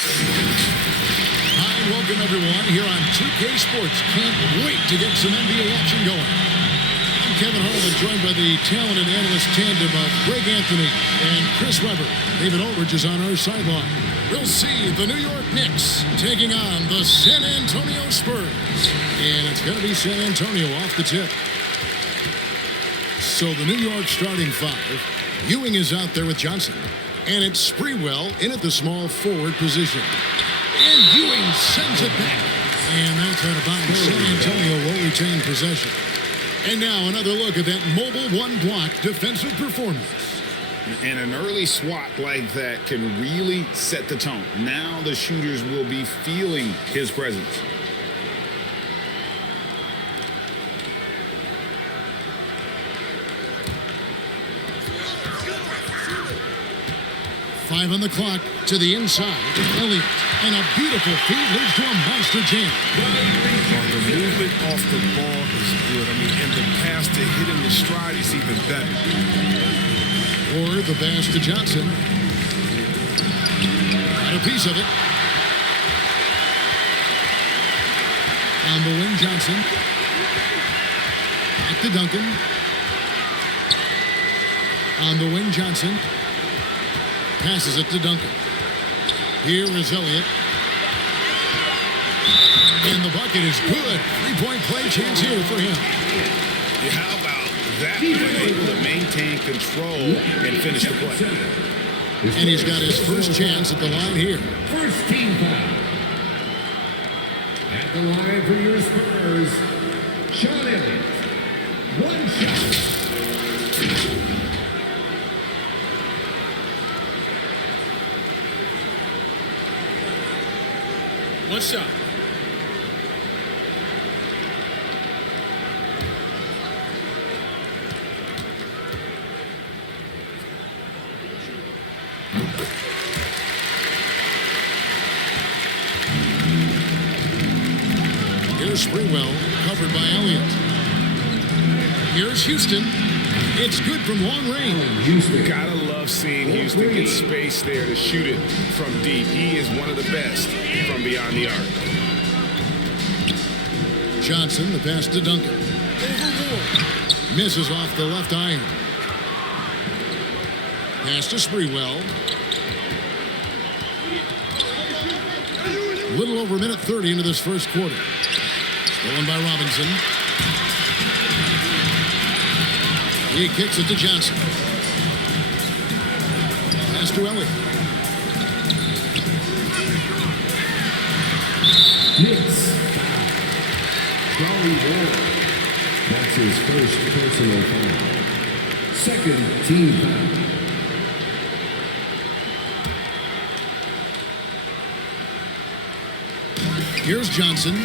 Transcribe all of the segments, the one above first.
Hi, and welcome everyone here on 2K Sports. Can't wait to get some NBA action going. I'm Kevin Harlan, joined by the talented analyst tandem of Greg Anthony and Chris Webber. David Aldridge is on our sideline. We'll see the New York Knicks taking on the San Antonio Spurs. And it's going to be San Antonio off the tip. So the New York starting five. Ewing is out there with Johnson. And it's Sprewell in at the small forward position. And Ewing sends it back. And that's out of bounds. San Antonio will retain possession. And now another look at that mobile one-block defensive performance. And an early swat like that can really set the tone. Now the shooters will be feeling his presence. Five on the clock to the inside. Elliott. And a beautiful feed leads to a monster jam. The movement off the ball is good. I mean, and the pass to hit him in stride is even better. Or the pass to Johnson. Got a piece of it. On the wing, Johnson. Back to Duncan. On the wing, Johnson. Passes it to Duncan. Here is Elliott. And the bucket is good. Three-point play chance here for him. How about that? Able to maintain control and finish the play. And he's got his first chance at the line here. First team foul. At the line for your Spurs, Sean Elliott. One shot. One shot. Here's Sprewell, covered by Elliott. Here's Houston. It's good from long range. Houston. Gotta love seeing Houston get space there to shoot it from deep. He is one of the best from beyond the arc. Johnson, the pass to Duncan. Misses off the left iron. Pass to Sprewell. A little over a minute 30 into this first quarter. Stolen by Robinson. He kicks it to Johnson. Pass to Elliott. Knicks. Charlie Ward. That's his first personal foul. Second team foul. Here's Johnson.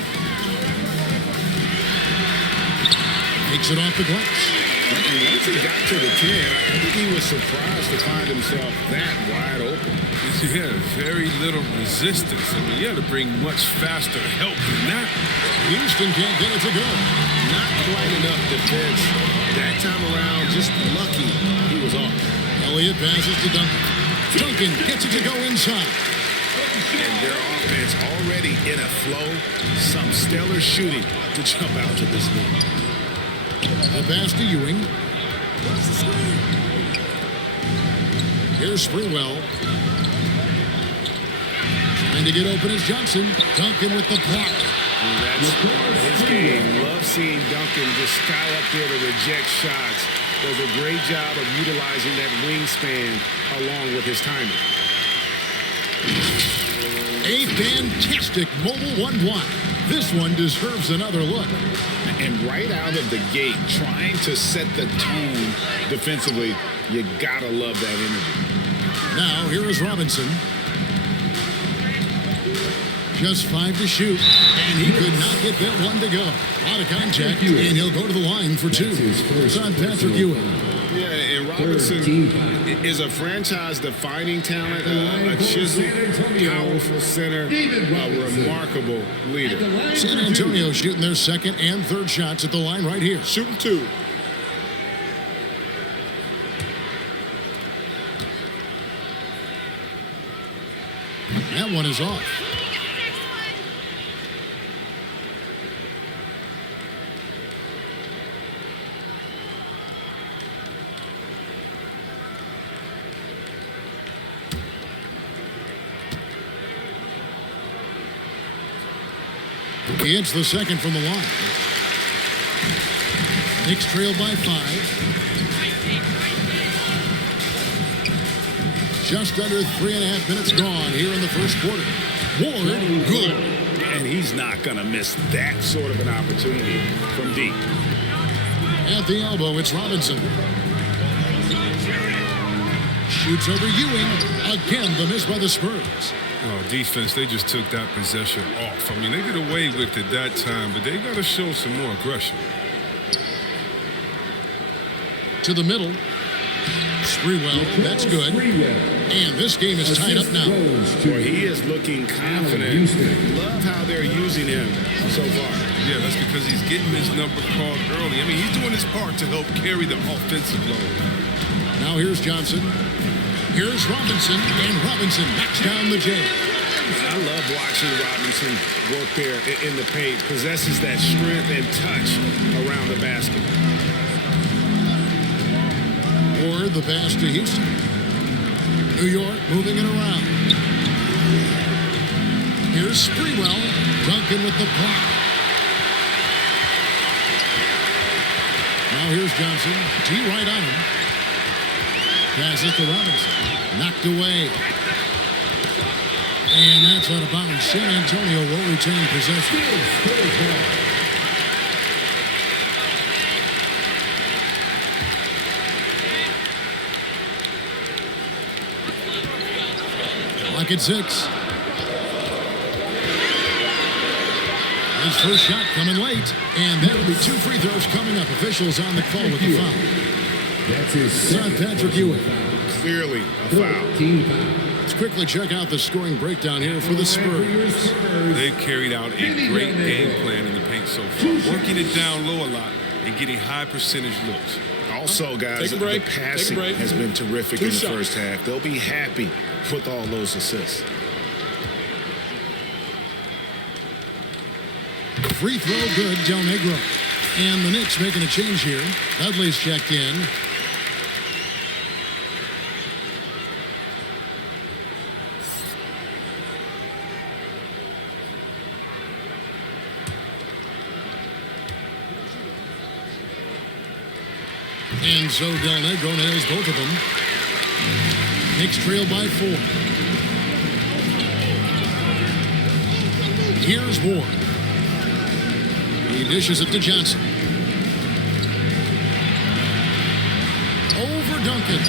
Takes it off the glass. And once he got to the 10, I think he was surprised to find himself that wide open. Yeah, very little resistance. I mean, you had to bring much faster help than that. Houston can't get it to go. Not quite enough defense. That time around, just lucky he was off. Elliott passes to Duncan. Duncan gets it to go inside. And their offense already in a flow. Some stellar shooting to jump out to this lead. The pass to Ewing. Here's Sprewell. Trying to get open is Johnson. Duncan with the block. That's part of his game. Love seeing Duncan just sky up there to reject shots. Does a great job of utilizing that wingspan along with his timing. A fantastic mobile one block. This one deserves another look. And right out of the gate, trying to set the tone defensively, you gotta love that energy. Now, here is Robinson. Just 5 to shoot, and he could not get that one to go. A lot of contact, and he'll go to the line for 2. It's on Patrick Ewing. Yeah, and Robinson is a franchise-defining talent, a chiseled, powerful center, a remarkable leader. San Antonio shooting their second and third shots at the line right here. Shooting 2. That one is off. He hits the second from the line. Knicks trail by 5. Just under 3.5 minutes gone here in the first quarter. Ward, good. And he's not going to miss that sort of an opportunity from deep. At the elbow, it's Robinson. Shoots over Ewing. Again, the miss by the Spurs. Oh, defense, they just took that possession off. I mean, they get away with it that time, but they got to show some more aggression. To the middle. Sprewell, that's good. And this game is tied up now. Boy, he is looking confident. Love how they're using him so far. Yeah, that's because he's getting his number called early. I mean, he's doing his part to help carry the offensive load. Now here's Johnson. Here's Robinson, and Robinson knocks down the J. I love watching Robinson work there in the paint. Possesses that strength and touch around the basket. Or the pass to Houston. New York moving it around. Here's Sprewell. Duncan with the block. Now here's Johnson. T right on him. Pass it to Robinson. Knocked away. And that's out of bounds. San Antonio will retain possession. Clock at 6. His first shot coming late. And that'll be 2 free throws coming up. Officials on the call with the foul. That's his Son Patrick Ewing. Clearly a foul. Let's quickly check out the scoring breakdown here for the Spurs. They've carried out a great game plan in the paint so far, working it down low a lot and getting high percentage looks. Also, guys, the passing has been terrific in the first half. They'll be happy with all those assists. Free throw good, Del Negro. And the Knicks making a change here. Dudley's checked in. And so Del Negro nails both of them. Knicks trail by 4. Here's Ward. He dishes it to Johnson. Over Duncan.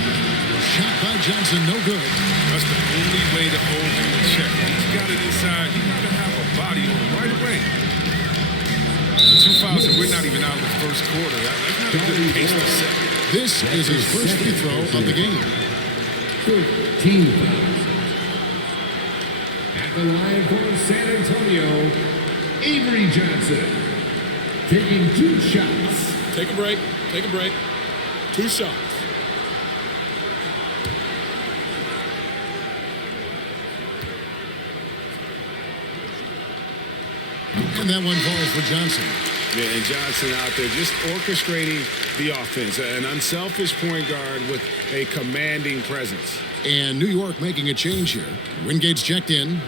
Shot by Johnson, no good. That's the only way to hold him in check. He's got it inside. He's got to have a body on him right away. 2 fouls, and we're not even out of the first quarter. That's not a good pace to set. This is his first free throw of the game. 13 fouls. At the line for San Antonio, Avery Johnson. Taking 2 shots. Take a break. Take a break. 2 shots. And that one falls for Johnson. Yeah, and Johnson out there just orchestrating the offense. An unselfish point guard with a commanding presence. And New York making a change here. Wingate's checked in.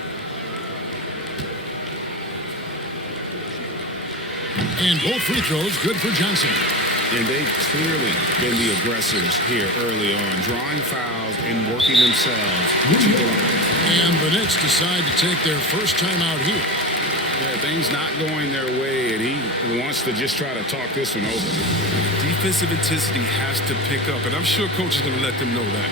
And both free throws good for Johnson. And they've clearly been the aggressors here early on, drawing fouls and working themselves to the line. And the Knicks decide to take their first time out here. Yeah, things not going their way, and he wants to just try to talk this one over. Defensive intensity has to pick up, and I'm sure coach is going to let them know that.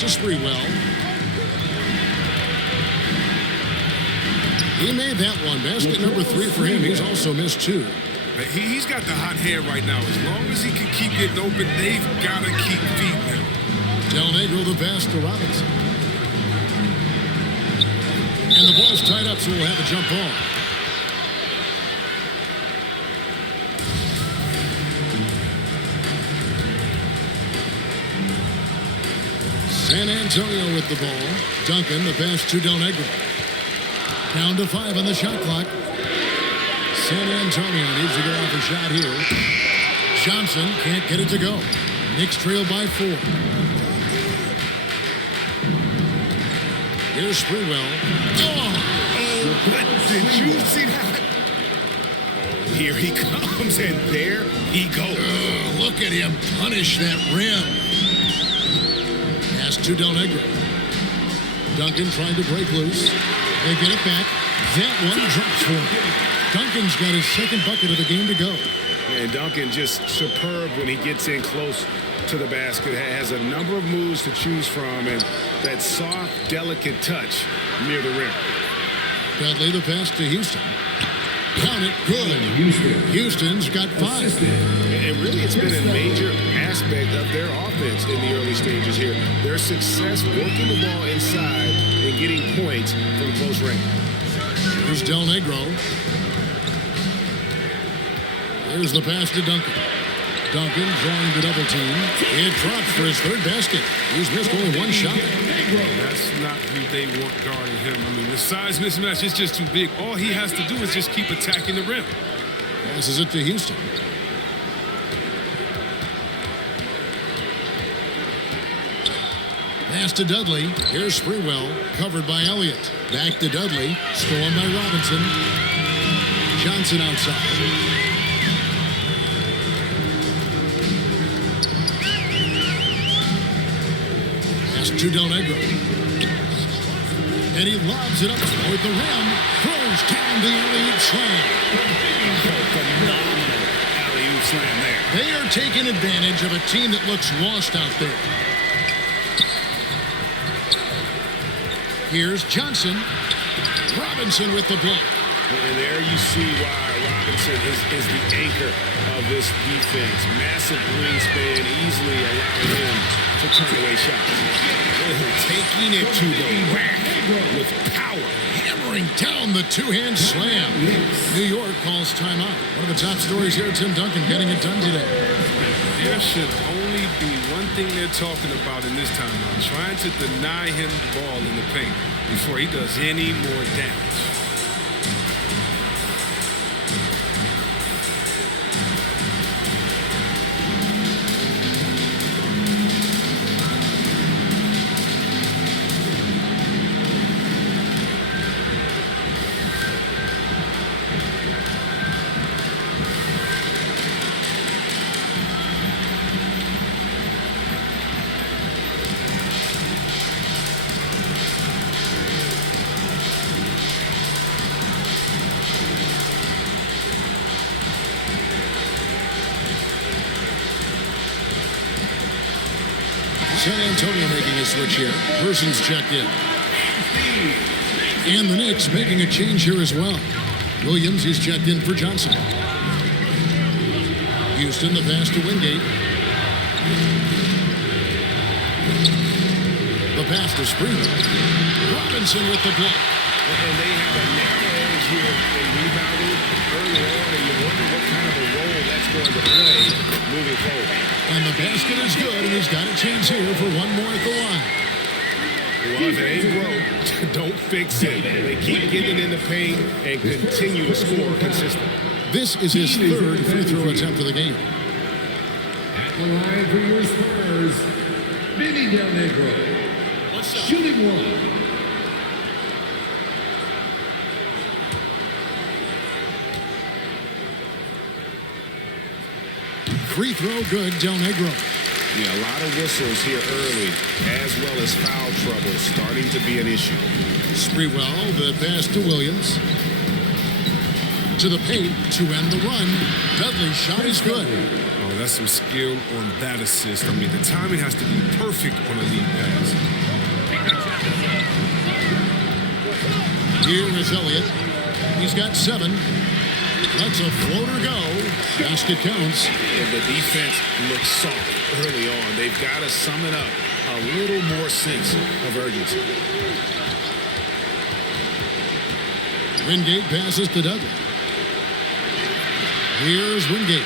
to Sprewell. He made that one. Basket number 3 for him. He's also missed 2. He's got the hot hand right now. As long as he can keep getting open, they've got to keep feeding him. Del Negro the pass to Robinson. And the ball's tied up, so we'll have a jump ball. San Antonio with the ball. Duncan, the pass to Del Negro. Down to 5 on the shot clock. San Antonio needs to get off a shot here. Johnson can't get it to go. Knicks trail by 4. Here's Sprewell. Did you see that? Here he comes, and there he goes. Look at him punish that rim. Pass to Del Negro. Duncan trying to break loose. They get it back. That one drops for him. Duncan's got his second bucket of the game to go. And Duncan just superb when he gets in close to the basket. Has a number of moves to choose from, and that soft, delicate touch near the rim. Dudley the pass to Houston. Count it, good. Houston's got 5. And really, it's been a major aspect of their offense in the early stages here. Their success working the ball inside and getting points from close range. Here's Del Negro. Here's the pass to Duncan. Duncan drawing the double team. It drops for his 3rd basket. He's missed only 1 shot. That's not who they want guarding him. I mean, the size mismatch is just too big. All he has to do is just keep attacking the rim. Passes it to Houston. Pass to Dudley. Here's Sprewell. Covered by Elliott. Back to Dudley. Stolen by Robinson. Johnson outside. To Del Negro. And he lobs it up toward the rim. Throws down the alley-oop slam. Phenomenal alley-oop slam there. They are taking advantage of a team that looks lost out there. Here's Johnson. Robinson with the block. And there you see why Robinson is the anchor of this defense. Massive wingspan, easily allowing him to turn away shots. Taking it to the rack with power, hammering down the 2-hand slam. New York calls timeout. One of the top stories here, Tim Duncan getting it done today. There should only be one thing they're talking about in this timeout, trying to deny him the ball in the paint before he does any more damage. San Antonio making a switch here. Person's checked in. And the Knicks making a change here as well. Williams is checked in for Johnson. Houston, the pass to Wingate. The pass to Sprewell. Robinson with the block. And they have a narrow edge here in rebounding early on, and you wonder what kind of a role that's going to play moving forward. And the basket is good, and he's got a chance here for one more at the line. Well, if it ain't broke, don't fix it. They keep getting in the paint and continue to score consistently. This is his 3rd free throw attempt of the game. At the line for your Spurs, Vinny Del Negro. Shooting 1. Free throw good, Del Negro. Yeah, a lot of whistles here early, as well as foul trouble starting to be an issue. Sprewell, the pass to Williams. To the paint to end the run. Dudley's shot is good. Oh, that's some skill on that assist. I mean, the timing has to be perfect on a lead pass. Here is Elliott. He's got 7. Lets a floater go. Basket counts. And the defense looks soft early on. They've got to sum it up. A little more sense of urgency. Wingate passes to Dudley. Here's Wingate.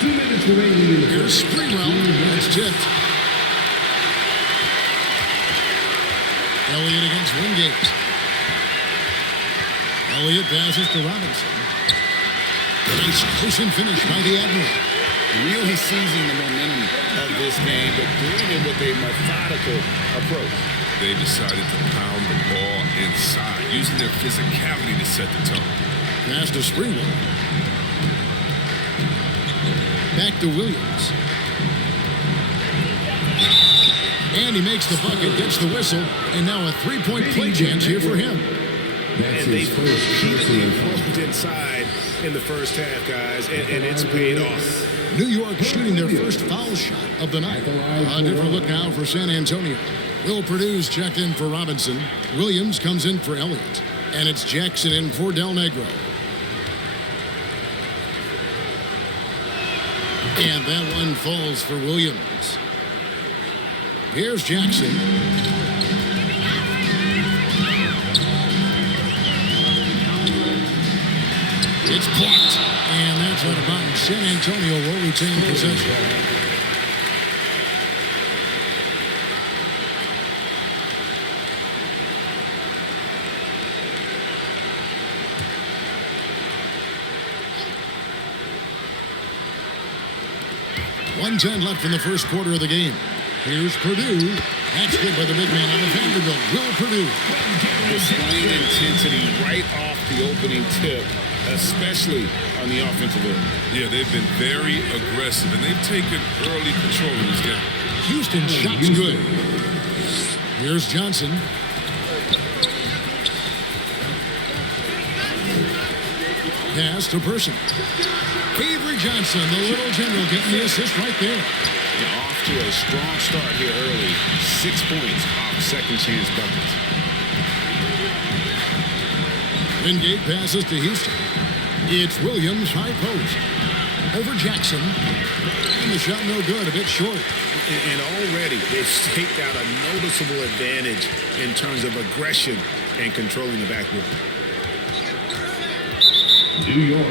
2 minutes remaining in the Here's Sprewell. That's tipped. Elliott against Wingate. Elliott passes to Robinson. Nice close and finish by the Admiral. Really seizing the momentum of this game, but doing it with a methodical approach. They decided to pound the ball inside, using their physicality to set the tone. Pass to Sprewell. Back to Williams. And he makes the bucket, gets the whistle, and now a 3-point play chance here for him. And they've repeatedly rolled inside in the first half, guys, and it's paid off. New York shooting their first foul shot of the night. A different look now for San Antonio. Will Purdue's checked in for Robinson. Williams comes in for Elliott. And it's Jackson in for Del Negro. And that one falls for Williams. Here's Jackson. It's blocked. And that's out of bounds. San Antonio will retain possession. .110 left in the first quarter of the game. Here's Purdue. That's good by the big man out of Vanderbilt, Will Purdue. Displaying intensity right off the opening tip, especially on the offensive end. Yeah, they've been very aggressive, and they've taken early control of this game. Houston shot's good. Here's Johnson. Pass to Person. Avery Johnson, the little general, getting the assist right there. Yeah, off to a strong start here early. 6 points off second chance buckets. Wingate passes to Houston. It's Williams, high post. Over Jackson. And the shot no good, a bit short. And already they've staked out a noticeable advantage in terms of aggression and controlling the backboard. New York.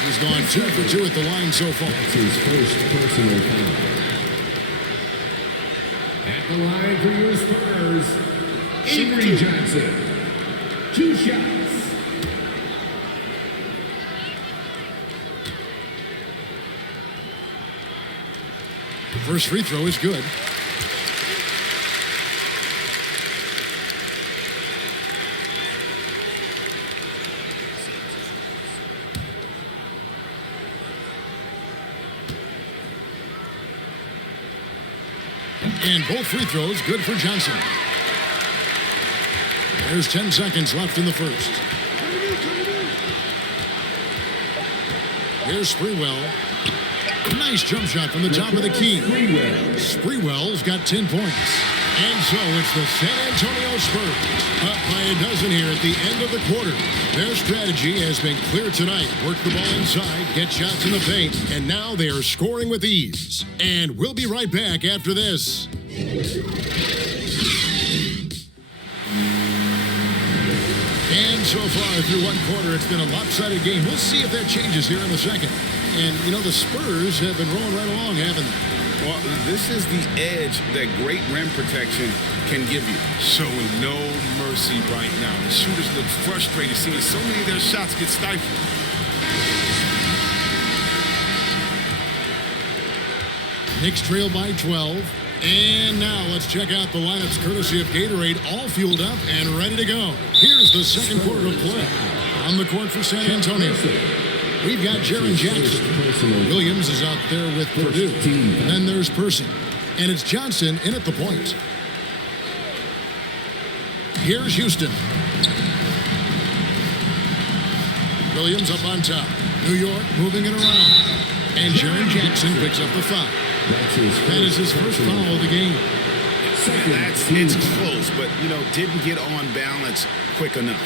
He's gone 2 for 2 at the line so far. That's his first personal foul. At the line for your Spurs, Avery Johnson. 2 shots. The first free throw is good. And both free throws good for Johnson. There's 10 seconds left in the first. Here's Sprewell. Nice jump shot from the top of the key. Sprewell's got 10 points. And so it's the San Antonio Spurs up by a dozen here at the end of the quarter. Their strategy has been clear tonight. Work the ball inside, get shots in the paint, and now they are scoring with ease. And we'll be right back after this. And so far through one quarter, it's been a lopsided game. We'll see if that changes here in the second. And, you know, the Spurs have been rolling right along, haven't they? Well, this is the edge that great rim protection can give you. Showing no mercy right now. The shooters look frustrated seeing so many of their shots get stifled. Knicks trail by 12. And now let's check out the lineups courtesy of Gatorade, all fueled up and ready to go. Here's the second quarter of play. On the court for San Antonio, we've got Jaren Jackson. Williams is out there with Purdue. And then there's Person. And it's Johnson in at the point. Here's Houston. Williams up on top. New York moving it around. And Jaren Jackson picks up the foul. That is his first foul of the game. It's close, but, didn't get on balance quick enough.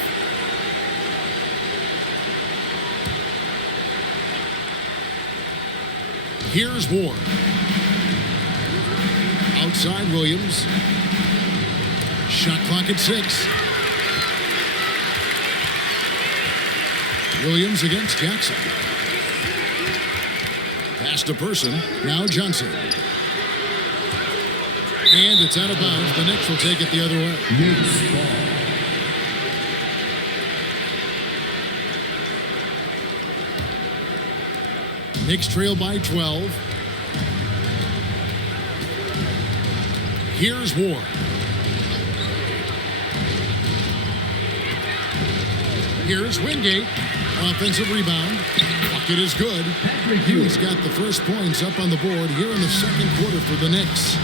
Here's Ward. Outside Williams. Shot clock at 6. Williams against Jackson. Pass to Person. Now Johnson. And it's out of bounds. The Knicks will take it the other way. Knicks ball. Knicks trail by 12. Here's Ward. Here's Wingate. Offensive rebound. Bucket is good. He's got the first points up on the board here in the second quarter for the Knicks.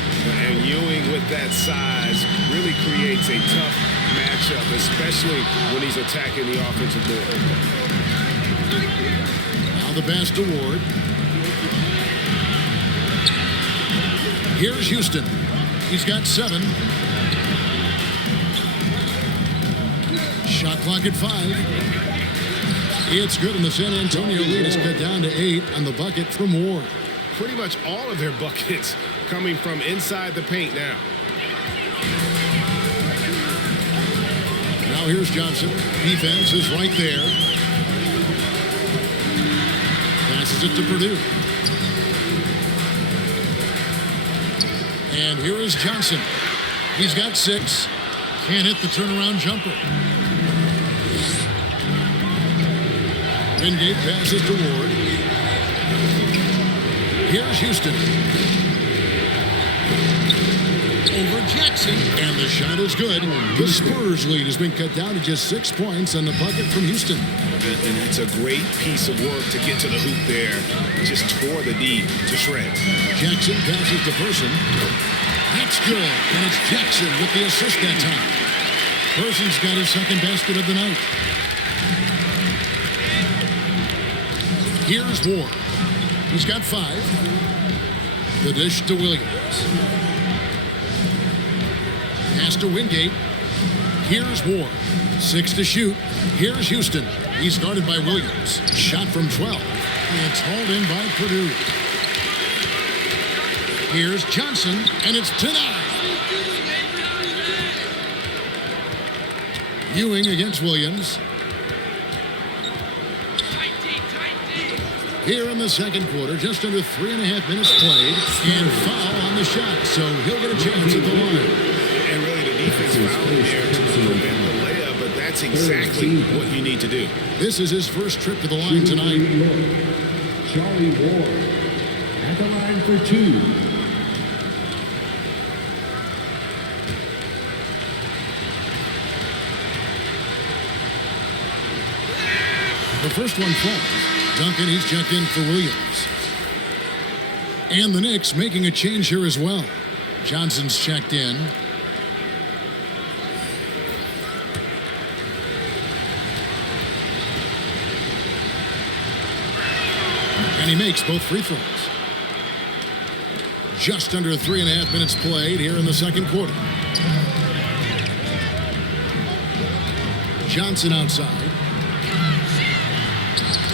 And Ewing with that size really creates a tough matchup, especially when he's attacking the offensive board. Now the pass to Ward. Here's Houston. He's got 7. Shot clock at 5. It's good, and the San Antonio lead is cut down to 8 on the bucket from Ward. Pretty much all of their buckets coming from inside the paint now. Now here's Johnson. Defense is right there. Passes it to Purdue. And here is Johnson. He's got 6. Can't hit the turnaround jumper. Wingate passes to Ward. Here's Houston. Over Jackson. And the shot is good. The Spurs lead has been cut down to just 6 points on the bucket from Houston. And it's a great piece of work to get to the hoop there. Just tore the D to shreds. Jackson passes to Person. That's good. And it's Jackson with the assist that time. Person's got his second basket of the night. Here's Ward. He's got 5. The dish to Williams. Pass to Wingate. Here's Ward. 6 to shoot. Here's Houston. He's guarded by Williams. Shot from 12. It's hauled in by Purdue. Here's Johnson, and it's denied. Ewing against Williams. Here in the second quarter, just under 3.5 minutes played, and foul on the shot, so he'll get a chance at the line. And really the defense foul there to prevent the layup, but that's exactly what you need to do. This is his first trip to the line tonight. Charlie Ward at the line for 2. The first one falls. Duncan, he's checked in for Williams. And the Knicks making a change here as well. Johnson's checked in. And he makes both free throws. Just under 3.5 minutes played here in the second quarter. Johnson outside.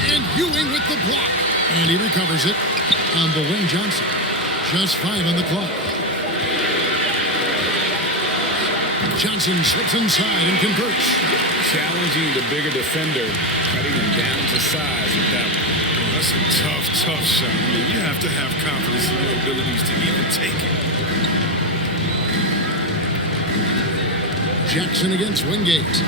And Ewing with the block. And he recovers it on the wing. Johnson. Just 5 on the clock. Johnson slips inside and converts. Challenging the bigger defender, cutting him down to size with that one. That's a tough shot. I mean, you have to have confidence in your abilities to even take it. Jackson against Wingate.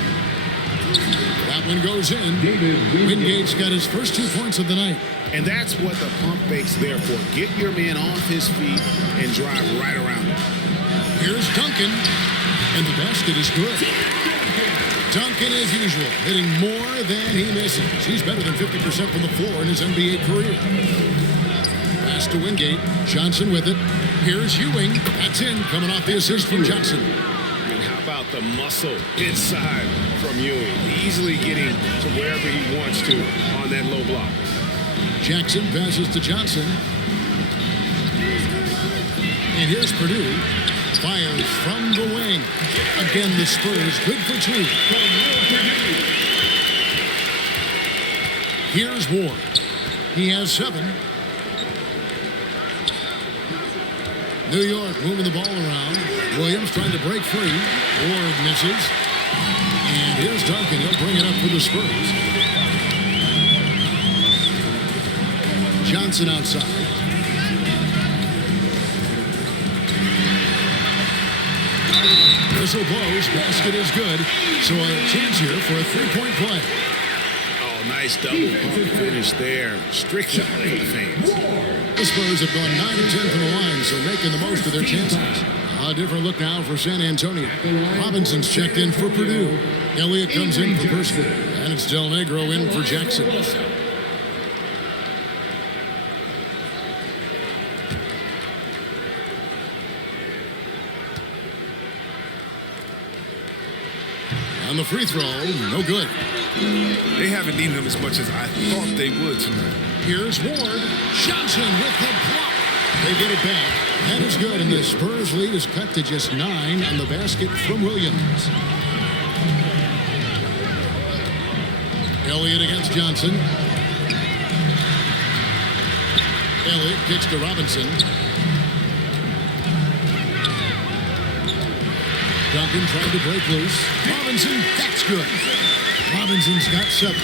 That one goes in. Wingate's got his first 2 points of the night. And that's what the pump fake's there for. Get your man off his feet and drive right around him. Here's Duncan. And the basket is good. Duncan, as usual, hitting more than he misses. He's better than 50% from the floor in his NBA career. Pass to Wingate. Johnson with it. Here's Ewing. That's in, coming off the assist from Johnson. And how about the muscle inside from Ewing? Easily getting to wherever he wants to on that low block. Jackson passes to Johnson. And here's Purdue. Fires from the wing. Again, the Spurs good for 2. Here's Ward. He has 7. New York moving the ball around. Williams trying to break free. Ward misses. And here's Duncan. He'll bring it up for the Spurs. Johnson outside. Whistle blows. Basket is good. So a chance here for a 3-point play. Oh, nice double pump finish there. Strictly for the fans. The Spurs have gone 9 and 10 from the line, so making the most of their chances. A different look now for San Antonio. Robinson's checked in for Purdue. Elliott comes in for Person. And it's Del Negro in for Jackson. On the free throw, no good. They haven't needed him as much as I thought they would tonight. Here's Ward. Johnson with the block. They get it back. That is good, and the Spurs lead is cut to just 9 on the basket from Williams. Elliott against Johnson. Elliott kicks to Robinson. Duncan trying to break loose. Robinson, that's good. Robinson's got 7.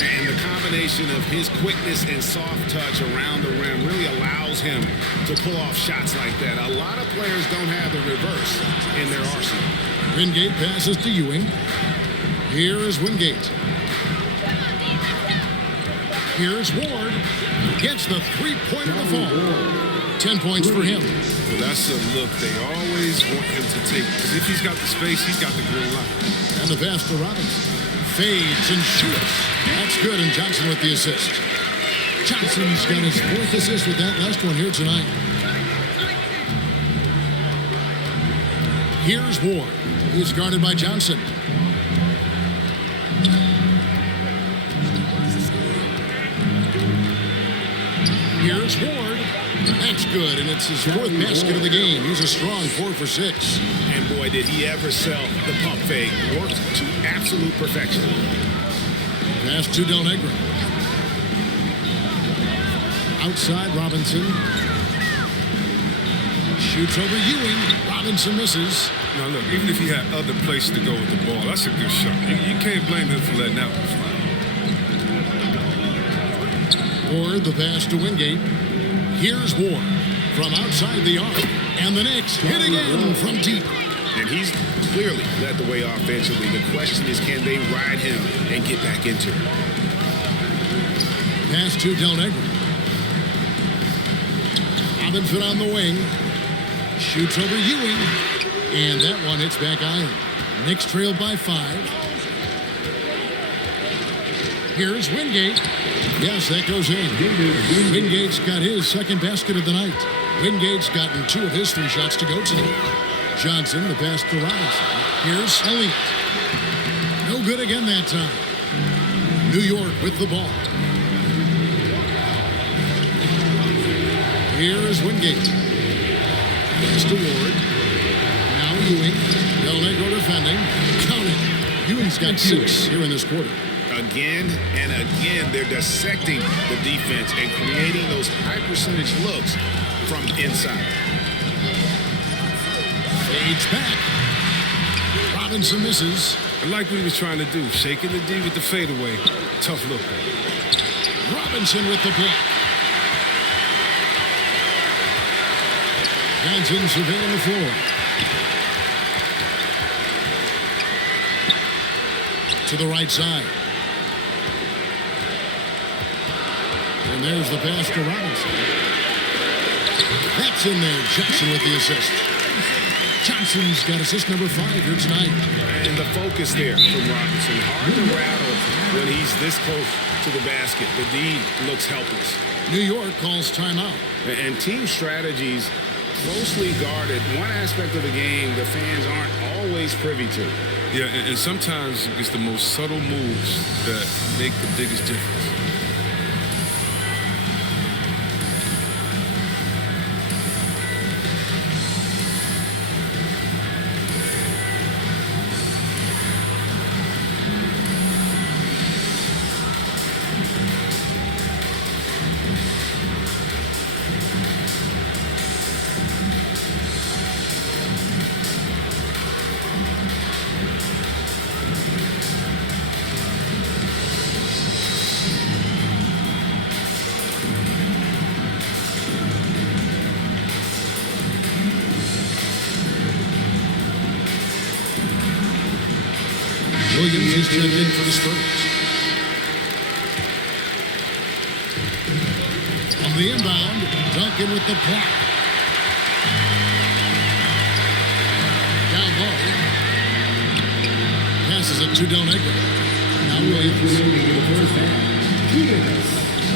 And the combination of his quickness and soft touch around the rim really allows him to pull off shots like that. A lot of players don't have the reverse in their arsenal. Wingate passes to Ewing. Here is Wingate. Here's Ward. Gets the 3-pointer to fall. 10 points for him. Well, that's a look they always want him to take. Because if he's got the space, he's got the green light. And the pass to Robinson. Fades and shoots. That's good, and Johnson with the assist. Johnson's got his 4th assist with that last one here tonight. Here's Ward. He's guarded by Johnson. Here's Ward. That's good, and it's his 4th basket of the game. He's a strong 4 for 6. And boy, did he ever sell the pump fake. Worked to absolute perfection. Pass to Del Negro. Outside Robinson. Shoots over Ewing. Robinson misses. Now look, even if he had other places to go with the ball, that's a good shot. You can't blame him for letting that one fly. Ward, the pass to Wingate. Here's Ward from outside the arc. And the Knicks hit again from deep. And he's clearly led the way offensively. The question is, can they ride him and get back into it? Pass to Del Negro. Robinson on the wing. Shoots over Ewing. And that one hits back iron. Knicks trailed by 5. Here's Wingate. Yes, that goes in. Wingate's got his 2nd basket of the night. Wingate's gotten 2 of his 3 shots to go tonight. Johnson, the pass to Robinson. Here's Elliott. No good again that time. New York with the ball. Here is Wingate. Pass to Ward. Now Ewing. Del Negro defending. Count it. Ewing's got 6 here in this quarter. Again and again, they're dissecting the defense and creating those high percentage looks from inside. Fades back. Robinson misses. I like what he was trying to do, shaking the D with the fadeaway. Tough look. Robinson with the block. Johnson surveying the floor. To the right side. And there's the pass to Robinson. That's in there. Jackson with the assist. Johnson's got assist number 5 here tonight. And the focus there from Robinson. Hard to rattle when he's this close to the basket. The D looks helpless. New York calls timeout. And team strategies closely guarded. One aspect of the game the fans aren't always privy to. Yeah, and sometimes it's the most subtle moves that make the biggest difference. Robbins is checked in for the Spurs. On the inbound, Duncan with the block. Down low. Passes it to Del Negro. Now Williams.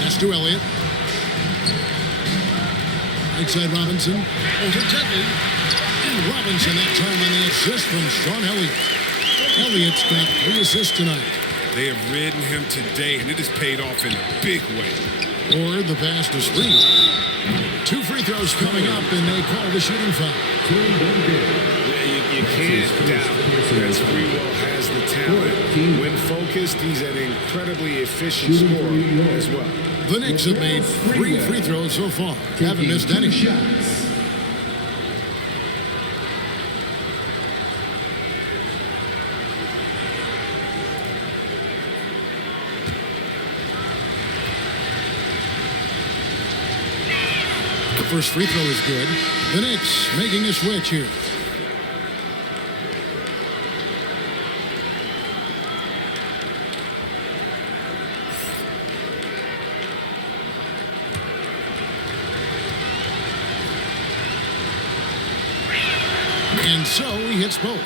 Pass to Elliott. Right side Robinson. Over Tetley. And Robinson that time on the assist from Sean Elliott. Elliott's got 3 assists tonight. They have ridden him today, and it has paid off in a big way. Or the pass to Spree. 2 free throws coming up, and they call the shooting foul. You can't doubt that Sprewell has the talent. When focused, he's an incredibly efficient scorer as well. The Knicks have made 3 free throws so far. Haven't missed any. The first free throw is good. The Knicks making a switch here. And so he hits both.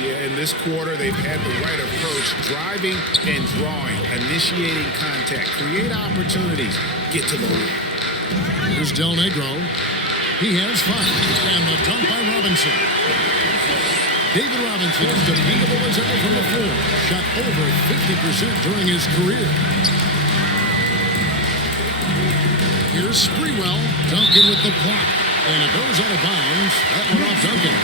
Yeah, in this quarter, they've had the right approach, driving and drawing, initiating contact, create opportunities, get to the line. Here's Del Negro. He has 5. And the dunk by Robinson. David Robinson is dependable as ever from the floor. Shot over 50% during his career. Here's Sprewell. Duncan with the block. And it goes out of bounds. That went off Duncan.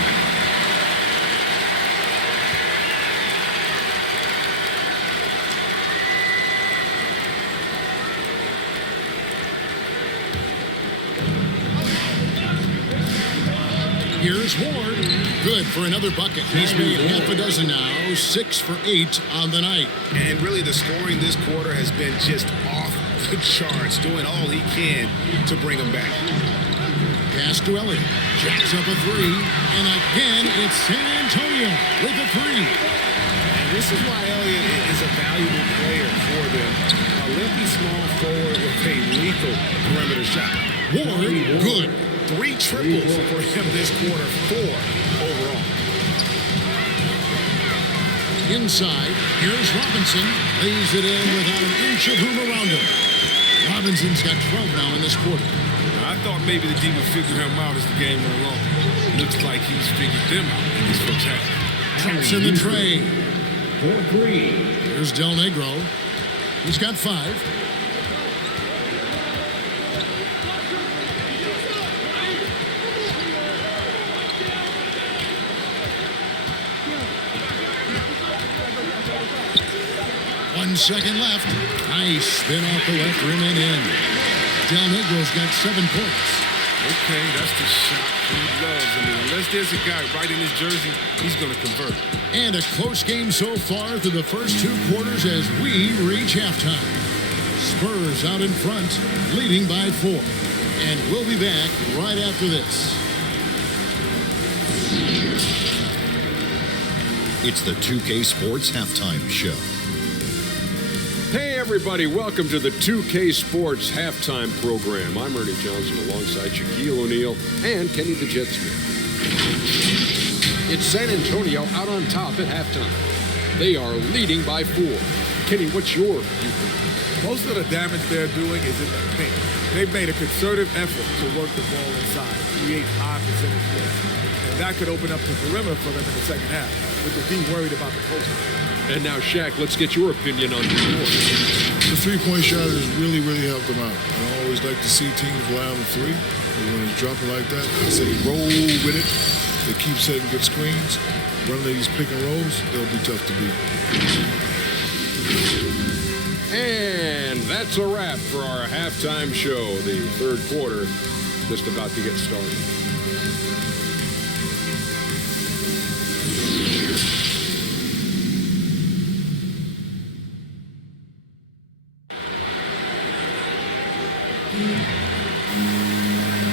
Here's Ward. Good for another bucket. He's made half a dozen now. 6 for 8 on the night. And really the scoring this quarter has been just off the charts, doing all he can to bring them back. Pass to Elliott. Jacks up a 3. And again, it's San Antonio with a 3. And this is why Elliott is a valuable player for them. A lefty small forward with a lethal perimeter shot. Ward, good. 3 triples for him this quarter, 4 overall. Inside, here's Robinson. Lays it in without an inch of room around him. Robinson's got 12 now in this quarter. I thought maybe the D would figure him out as the game went along. Looks like he's figured them out in this first half. Traps in the tray. Here's Del Negro. He's got 5. One second left. Nice spin off the left rim and in. Del Negro's got 7 points. Okay, that's the shot he loves. I mean, unless there's a guy right in his jersey, he's going to convert. And a close game so far through the first 2 quarters as we reach halftime. Spurs out in front, leading by 4. And we'll be back right after this. It's the 2K Sports Halftime Show. Hey everybody, welcome to the 2K Sports Halftime Program. I'm Ernie Johnson alongside Shaquille O'Neal and Kenny the Jet Smith. It's San Antonio out on top at halftime. They are leading by 4. Kenny, what's your viewpoint? Most of the damage they're doing is in the paint. They've made a concerted effort to work the ball inside, create high percentage plays. And that could open up the perimeter for them in the second half, with the D worried about the post. And now, Shaq, let's get your opinion on the score. The three-point shot has really helped them out. I always like to see teams rely on the 3. And when it's dropping like that, I say roll with it. They keep setting good screens. Running these pick and rolls, they'll be tough to beat. And that's a wrap for our halftime show. The third quarter just about to get started.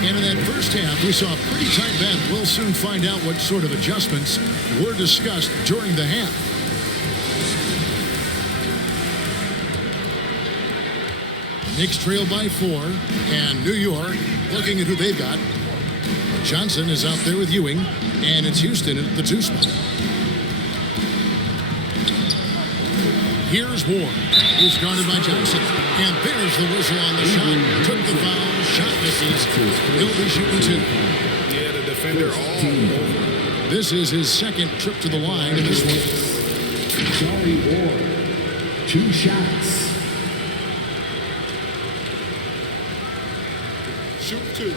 And in that first half, we saw a pretty tight battle. We'll soon find out what sort of adjustments were discussed during the half. Knicks trail by 4. And New York, looking at who they've got. Johnson is out there with Ewing. And it's Houston at the 2 spot. Here's Ward. He's guarded by Johnson. And there's the whistle on the shot. Took the foul. Shot misses. He'll be shooting 2. Yeah, the defender all over. This is his second trip to the line in this one. Charlie Ward, 2 shots. Shoot 2.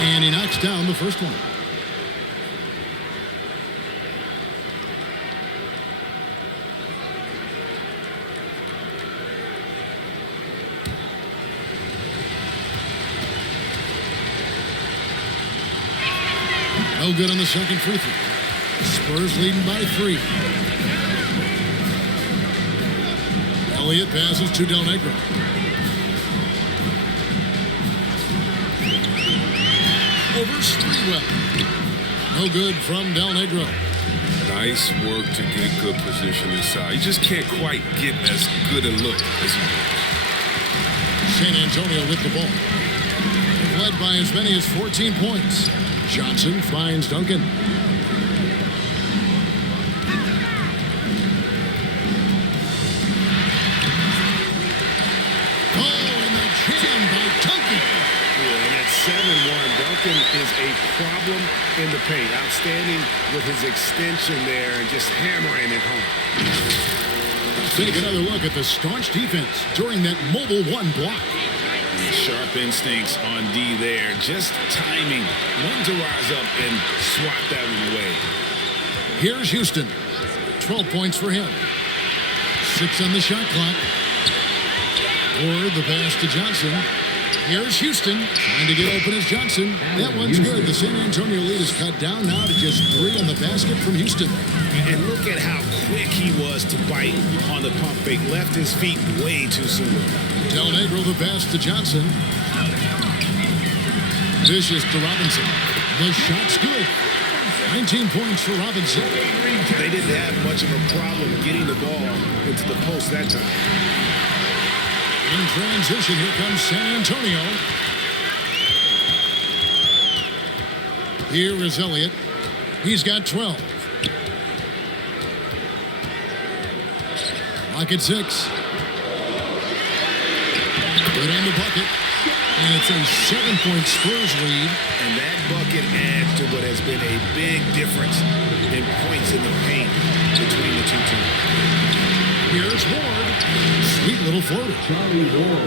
And he knocks down the first one. No good on the second free throw. Spurs leading by 3. Elliott passes to Del Negro. Over Sprewell. No good from Del Negro. Nice work to get good position inside. You just can't quite get as good a look as he does. San Antonio with the ball. They've led by as many as 14 points. Johnson finds Duncan. At 7-1, Duncan is a problem in the paint. Outstanding with his extension there and just hammering it home. Let's take another look at the staunch defense during that mobile 1 block. Sharp instincts on D there. Just timing when to rise up and swat that one away. Here's Houston. 12 points for him. 6 on the shot clock. Or the pass to Johnson. Here's Houston, trying to get open as Johnson. That one's good. The San Antonio lead is cut down now to just 3 on the basket from Houston. And look at how quick he was to bite on the pump fake. Left his feet way too soon. Del Negro the pass to Johnson. Vicious to Robinson. The shot's good. 19 points for Robinson. They didn't have much of a problem getting the ball into the post that time. In transition, here comes San Antonio. Here is Elliott. He's got 12. Lock at 6. Good on the bucket. And it's a 7-point Spurs lead. And that bucket adds to what has been a big difference in points in the paint between the two teams. Here's Ward. Sweet little floater.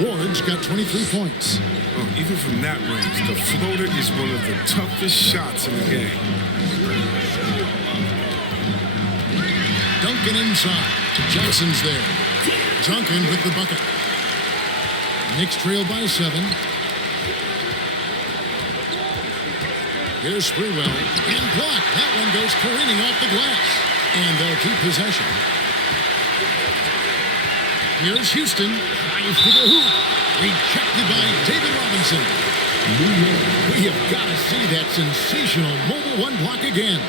Ward's got 23 points. Oh, even from that range, the floater is one of the toughest shots in the game. Duncan inside. Johnson's there. Duncan with the bucket. Knicks trail by 7. Here's Sprewell. And blocked. That one goes careening off the glass. And they'll keep possession. Here's Houston. Drives to the hoop. Rejected by David Robinson. We have got to see that sensational mobile 1 block again.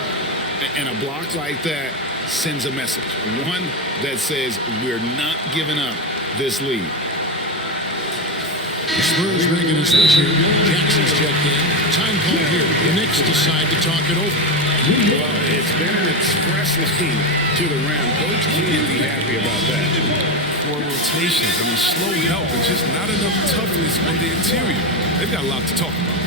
And a block like that sends a message. One that says we're not giving up this lead. The Spurs making a switch here. Jackson's checked in. Time call here. The Knicks decide to talk it over. Well, it's been an express lane to the rim. Coach can't be happy about that. 4 rotations. I mean, slow help and just not enough toughness on the interior. They've got a lot to talk about.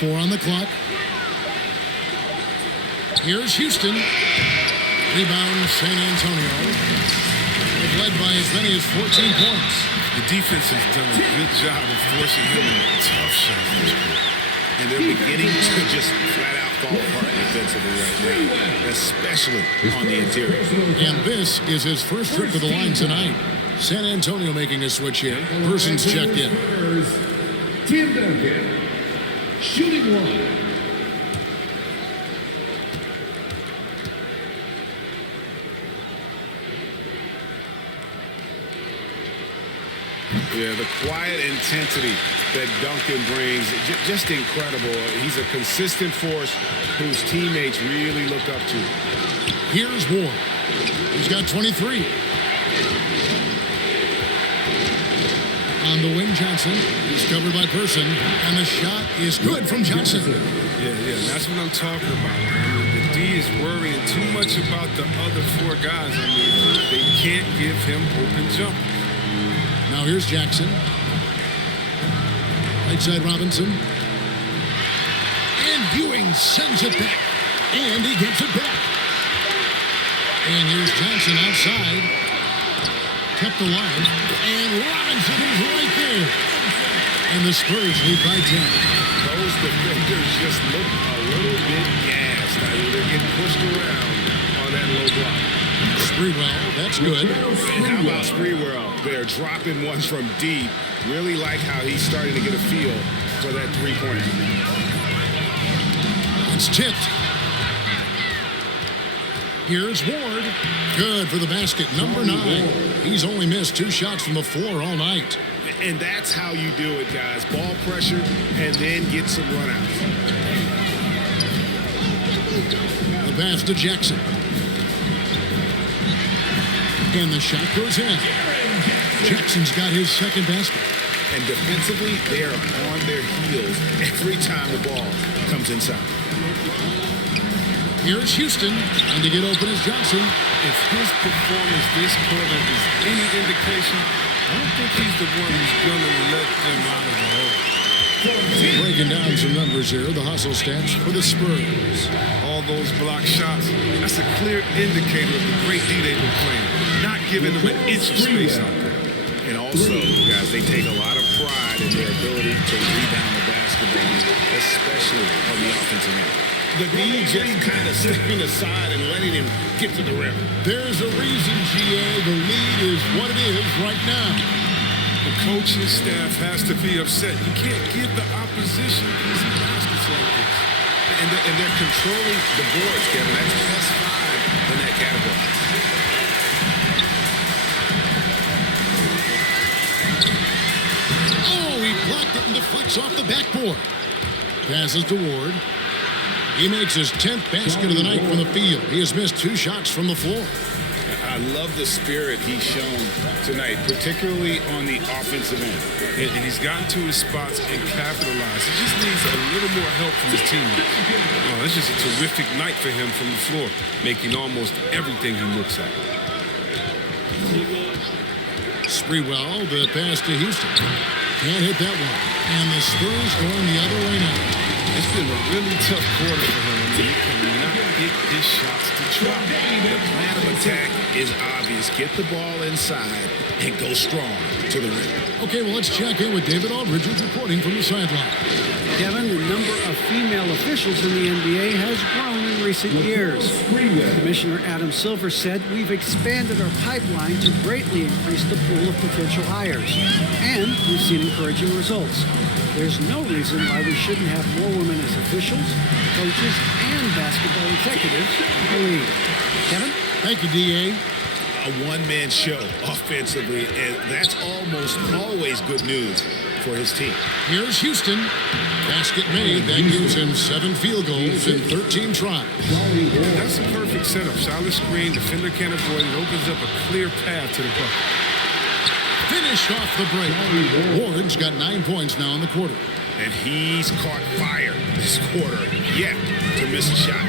4 on the clock. Here's Houston. Rebound, San Antonio. They've led by as many as 14 points. The defense has done a good job of forcing him into tough shots this quarter. And they're beginning to just flat out fall apart defensively right now, especially on the interior. And this is his first trip to the line tonight. San Antonio making a switch here. Person's checked in. Tim Duncan, shooting 1. Yeah, the quiet intensity that Duncan brings, just incredible. He's a consistent force whose teammates really look up to. Here's Ward. He's got 23. On the wing, Johnson. He's covered by Person, and the shot is good from Johnson. Yeah, that's what I'm talking about. I mean, the D is worrying too much about the other 4 guys. I mean, they can't give him open jump. Now here's Jackson. Right side Robinson. And Ewing sends it back. And he gets it back. And here's Johnson outside. Kept alive. And Robinson is right there. And the Spurs lead by 10. Those defenders just look a little bit gassed. I mean, they're getting pushed around on that low block. Sprewell, that's good. And how about Sprewell? They're dropping ones from deep. Really like how he's starting to get a feel for that three-pointer. It's tipped. Here's Ward. Good for the basket, number 9. He's only missed 2 shots from the floor all night. And that's how you do it, guys. Ball pressure and then get some runouts. The pass to Jackson. And the shot goes in. Jackson's got his second basket. And defensively, they are on their heels every time the ball comes inside. Here's Houston. Trying to get open is Johnson. If his performance this quarter is any indication, I don't think he's the one who's going to let them out of the hole. Breaking down some numbers here, the hustle stats for the Spurs. All those block shots, that's a clear indicator of the great D they've been playing. Not giving them an inch of space out there. And also, guys, they take a lot of pride in their ability to rebound the basketball, especially on the offensive end. The D just kind of stepping aside and letting him get to the rim. There's a reason, GA. The lead is what it is right now. The coaching staff has to be upset. You can't give the opposition easy baskets like this. And they're controlling the boards, Kevin. That's plus 5 in that category. Oh, he blocked it and deflects off the backboard. Passes to Ward. He makes his 10th basket of the night from the field. He has missed 2 shots from the floor. I love the spirit he's shown tonight, particularly on the offensive end. And he's gotten to his spots and capitalized. He just needs a little more help from his teammates. Oh, that's just a terrific night for him from the floor, making almost everything he looks at. Sprewell, the pass to Houston. Can't hit that one. And the Spurs going the other way now. It's been a really tough quarter for him. I mean, he cannot get his shots to drop. The plan of attack is obvious. Get the ball inside and go strong to the rim. Okay, well, let's check in with David Aldridge reporting from the sideline. Kevin, the number of female officials in the NBA has grown in recent years. Commissioner Adam Silver said, "We've expanded our pipeline to greatly increase the pool of potential hires, and we've seen encouraging results. There's no reason why we shouldn't have more women as officials, coaches, and basketball executives in the league." Kevin? Thank you, DA. A one-man show offensively, and that's almost always good news for his team. Here's Houston. Basket made. That gives him 7 field goals in 13 tries. That's a perfect setup. Solid screen, defender can't avoid it. Opens up a clear path to the bucket. Finished off the break. Ward's got 9 points now in the quarter. And he's caught fire this quarter, yet to miss a shot.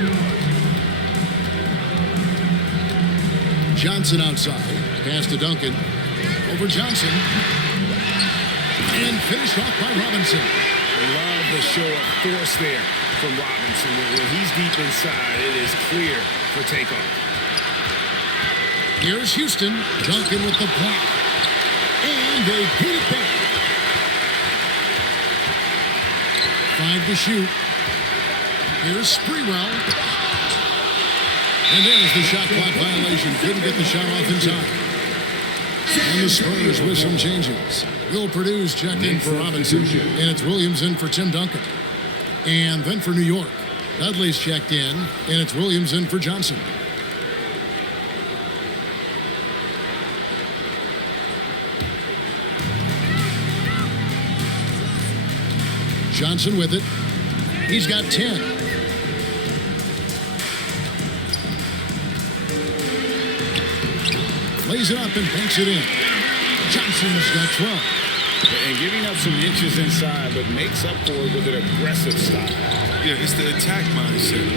Johnson outside. Pass to Duncan. Over Johnson. And finished off by Robinson. Love the show of force there from Robinson. When he's deep inside, it is clear for takeoff. Here's Houston, Duncan with the block. And they get it back. 5 to shoot. Here's Sprewell. And there's the shot clock violation. Couldn't get the shot off in time. And the Spurs with some changes. Will Purdue's checked in for Robinson. And it's Williams in for Tim Duncan. And then for New York, Dudley's checked in. And it's Williams in for Johnson. Johnson with it. He's got 10. Lays it up and banks it in. Johnson's got 12. And giving up some inches inside, but makes up for it with an aggressive style. Yeah, it's the attack mindset.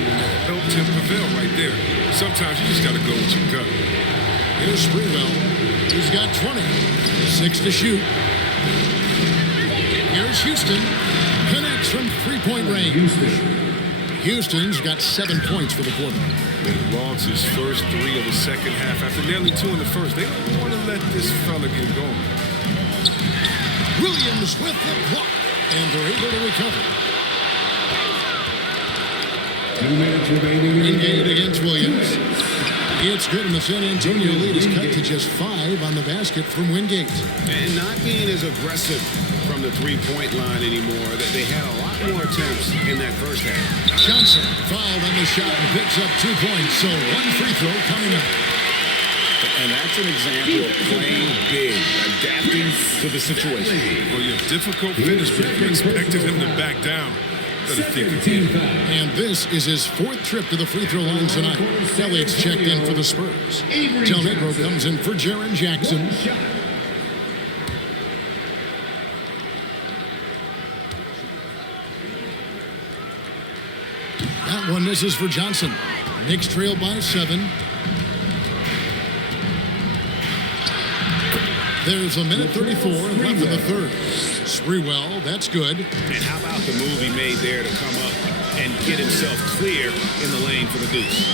Helped him prevail right there. Sometimes you just got to go with your gut. Here's Sprewell. He's got 20. 6 to shoot. Here's Houston. Connects from three-point range. Houston's got 7 points for the quarter. They lost his first 3 of the second half after nearly 2 in the first. They don't want to let this fella get going. Williams with the block, and they're able to recover. 2 minutes remaining. Wingate against Williams. It's good, and the San Antonio lead is cut to just 5 on the basket from Wingate. And not being as aggressive from the three-point line anymore. They had a lot more attempts in that first half. Johnson fouled on the shot and picks up 2 points, so 1 free throw coming up. And that's an example of playing big, adapting to the situation. Well, you have difficult finish, but you expected him to back down. And this is his 4th trip to the free throw line tonight. Elliott's checked in for the Spurs. Del Negro comes in for Jaren Jackson. That one misses for Johnson. Knicks trail by 7. There's a minute 34 left in the third. Sprewell, that's good. And how about the move he made there to come up and get himself clear in the lane for the deuce?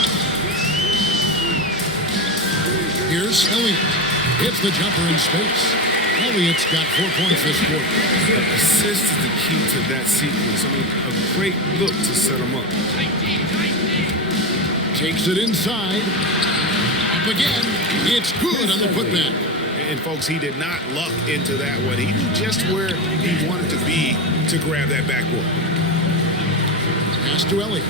Here's Elliott. Hits the jumper in space. Elliott's got 4 points this quarter. Assist is the key to that sequence. I mean, a great look to set him up. Takes it inside. Up again. It's good on the putback. And folks, he did not luck into that one. He knew just where he wanted to be to grab that backboard. Pass to Elliott.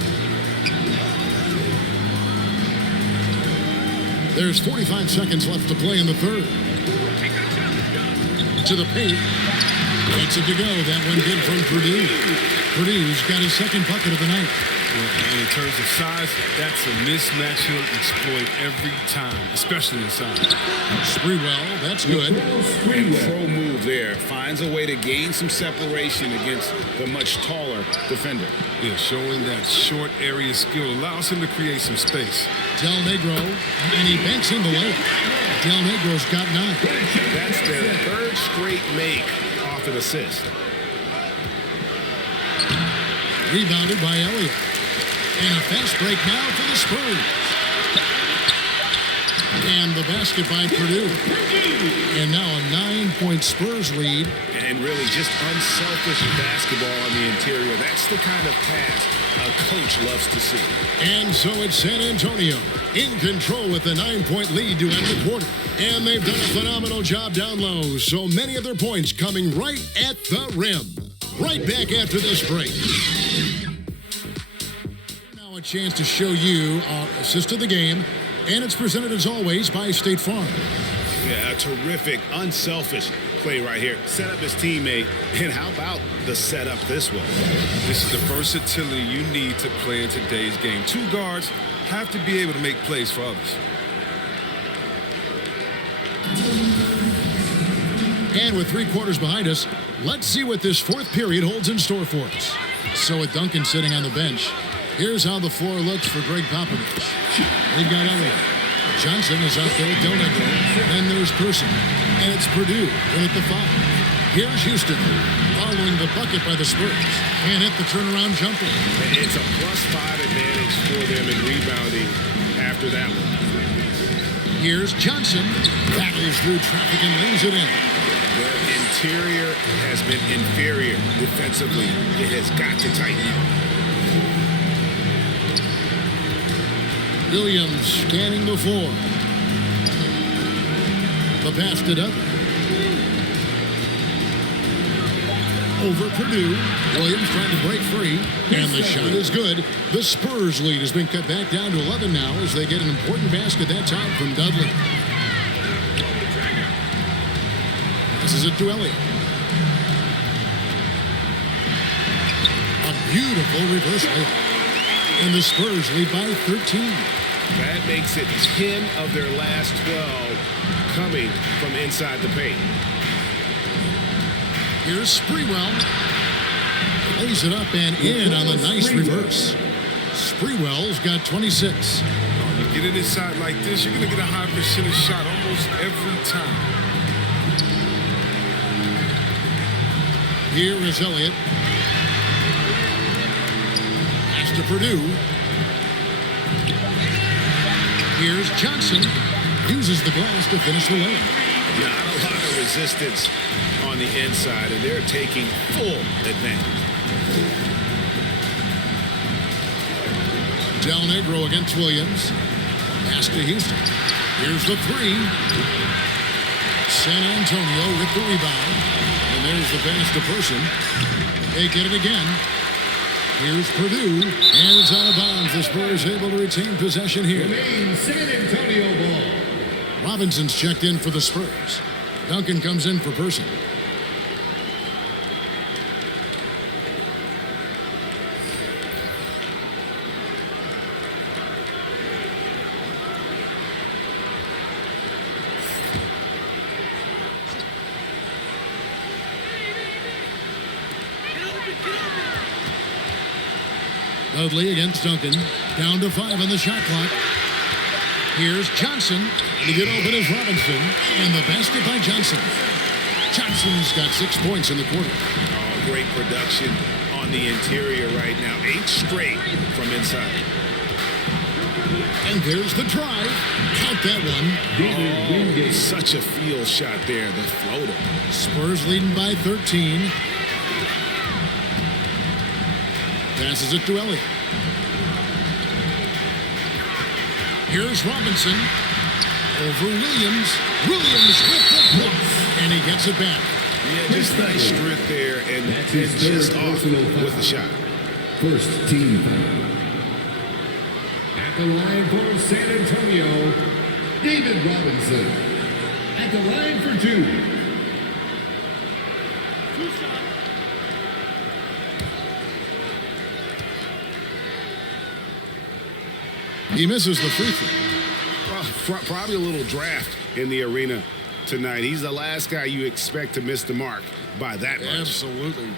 There's 45 seconds left to play in the third. To the paint. Gets it to go. That one good from Purdue. Purdue's got his 2nd bucket of the night. Well, in terms of size, that's a mismatch he'll exploit every time, especially inside. Sprewell, that's good. And pro move there. Finds a way to gain some separation against the much taller defender. Yeah, showing that short area skill allows him to create some space. Del Negro, and he banks in the layup. Del Negro's got 9. That's their 3rd straight make off an assist. Rebounded by Elliott. And a fast break now for the Spurs. And the basket by Purdue. And now a 9-point Spurs lead. And really just unselfish basketball on the interior. That's the kind of pass a coach loves to see. And so it's San Antonio in control with the 9-point lead to end the quarter. And they've done a phenomenal job down low. So many of their points coming right at the rim. Right back after this break. Now a chance to show you our assist of the game. And it's presented as always by State Farm. Yeah, a terrific, unselfish play right here. Set up his teammate. And how about the setup this way? This is the versatility you need to play in today's game. 2 guards have to be able to make plays for others. And with 3 quarters behind us, let's see what this 4th period holds in store for us. So with Duncan sitting on the bench, here's how the floor looks for Greg Popovich. They've got Elliott. Johnson is out there with Del Negro. Then there's Person. And it's Purdue in at the 5. Here's Houston. following the bucket by the Spurs. Can't hit the turnaround jumper. It's a +5 advantage for them in rebounding after that one. Here's Johnson. Battles through traffic and lays it in. Their interior has been inferior defensively. It has got to tighten up. Williams scanning the floor. The pass to Dudley. Over Purdue. Williams trying to break free. And the shot is good. The Spurs lead has been cut back down to 11 now as they get an important basket that time from Dudley. Passes it to Elliott. A beautiful reverse layup. And the Spurs lead by 13. That makes it 10 of their last 12 coming from inside the paint. Here's Sprewell. Lays it up and in on the nice reverse. Sprewell's got 26. You get it inside like this, you're going to get a high percentage shot almost every time. Here is Elliott. Pass to Purdue. Here's Johnson. Uses the glass to finish the layup. Not a lot of resistance on the inside, and they're taking full advantage. Del Negro against Williams. Pass to Houston. Here's the three. San Antonio with the rebound. And there's the pass to Person. They get it again. Here's Purdue. And it's out of bounds. The Spurs able to retain possession here. Remain San Antonio ball. Robinson's checked in for the Spurs. Duncan comes in for Person. Dudley against Duncan. Down to 5 on the shot clock. Here's Johnson. To get open is Robinson. And the basket by Johnson. Johnson's got 6 points in the quarter. Oh, great production on the interior right now. 8 straight from inside. And there's the drive. Count that one. Oh, such a field shot there. The floater. Spurs leading by 13. Passes it to Elliott. Here's Robinson. Over Williams. Williams with the block. And he gets it back. Yeah, just nice strength there and just off with the shot. First team foul. At the line for San Antonio, David Robinson. At the line for 2. He misses the free throw. Well, probably a little draft in the arena tonight. He's the last guy you expect to miss the mark by that much. Absolutely.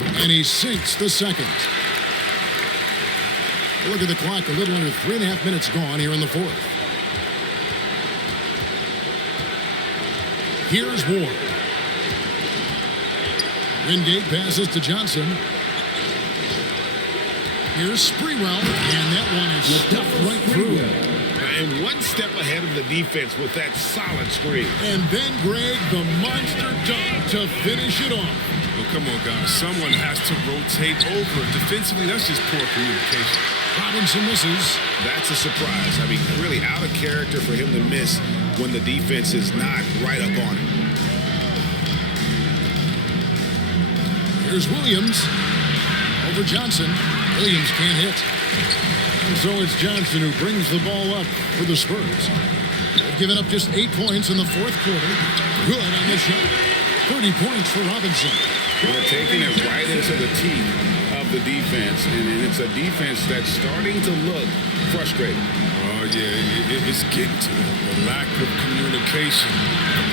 And he sinks the second. Look at the clock. A little under 3.5 minutes gone here in the fourth. Here's Ward. Wingate passes to Johnson. Here's Sprewell, and that one is stuffed right through. And one step ahead of the defense with that solid screen. And then Greg, the monster dunk to finish it off. Well, come on, guys. Someone has to rotate over. Defensively, that's just poor communication. Robinson misses. That's a surprise. I mean, really out of character for him to miss when the defense is not right up on him. Here's Williams. Over Johnson. Williams can't hit. And so it's Johnson who brings the ball up for the Spurs. They've given up just 8 points in the fourth quarter. Good on the shot. 30 points for Robinson. They're taking it right into the teeth of the defense, and it's a defense that's starting to look frustrated. Oh, yeah, it's getting to them. The lack of communication,